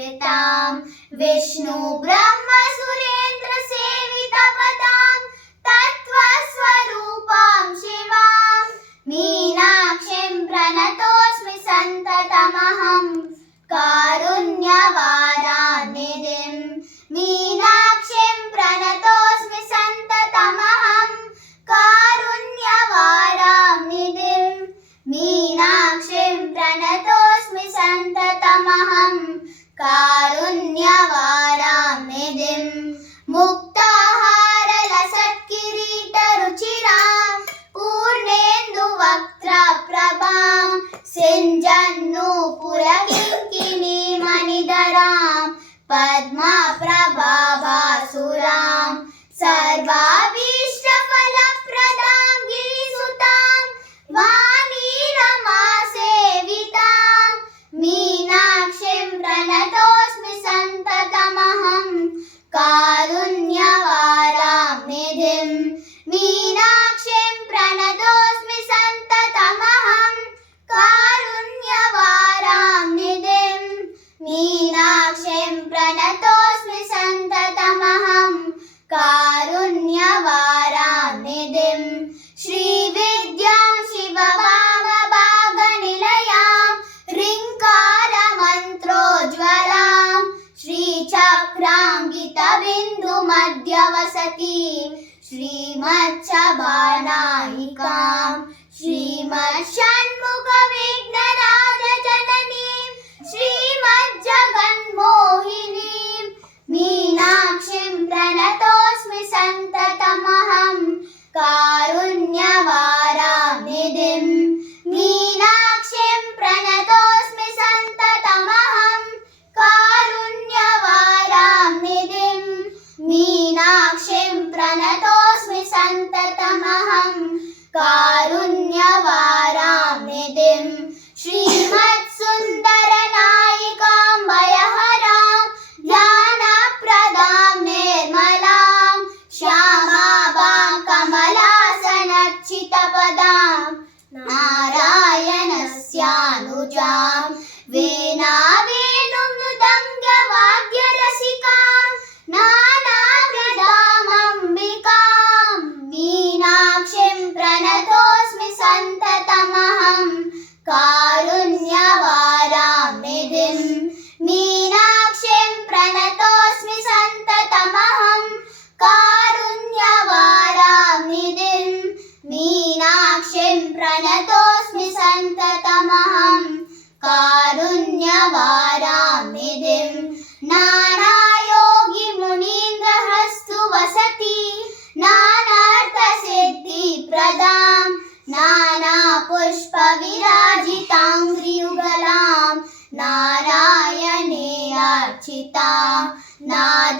कृतां विष्णु ब्रह्म सुरेन्द्र सेवितपदां तत्त्वस्वरूपां शिवां मीनाक्षीं प्रणतोऽस्मि सन्ततमहं कारुण्यवारानिधिं मीनाक्षीं प्रणतोऽस्मि सन्ततमहं कारुण्यवारानिधिं मीनाक्षीं प्रणतोऽस्मि सन्ततमहं कारुण्यवारानिधिं मुक्ताहारलसत्किरीटरुचिरां पूर्णेन्दुवक्त्रप्रभां सिञ्जन्नूपुरकिङ्किणीमणिधरां पद्मप्रभाभासुरां सर्वाभीष्टफलप्रदां गिरिसुतां वाणीरमासेवितां मीनाक्षीं प्रणतोऽस्मि सन्ततमहं कारुण्यवारानिधिं मीनाक्षीं प्रणतोऽस्मि सन्ततमहं कारुण्यवारानिधिं मीनाक्षीं प्रणतोऽस्मि सन्ततमहं कारुण्यवारानिधिं श्रीविद्यां शिववामभागनिलयां ह्रीङ्कारमन्त्रोज्ज्वलां श्रीचक्राङ्कितबिन्दुमध्यवसतीं श्रीमत्सभानायिकां श्रीमत्षण्मुखविघ्नराजजननीं श्रीमज्जगन्मोहिनीं मीनाक्षीं प्रणतोऽस्मि सन्ततमहं कारुण्यवारानिधिं मीनाक्षीं प्रणतोऽस्मि सन्ततमहं कारुण्यवारानिधिं मीनाक्षीं प्रणतोऽस्मि सन्ततमहं कारुण्यवारानिधिं श्रीमत्सुन्दरनायिकां भयहरां ज्ञानप्रदां निर्मलां श्यामाभां कमलासनच्चितपदां नारायणस्यानुजां वीणावेणुमृदङ्गवाद्यरसिकां नानाविधामम्बिकां मीनाक्षीं प्रणतोऽस्मि सन्ततमहं कारुण्यवारानिधिं मीनाक्षीं प्रणतोऽस्मि सन्ततमहं कारुण्यवारानिधिं मीनाक्षीं प्रणतोऽस्मि सन्ततमहं कारुण्यवारानिधिं नानायोगिमुनीन्द्रहस्तु वसति नानार्थसिद्धिप्रदां नानापुष्पविराजिताङ्घ्रियुगलां नारायणे अर्चितां नाद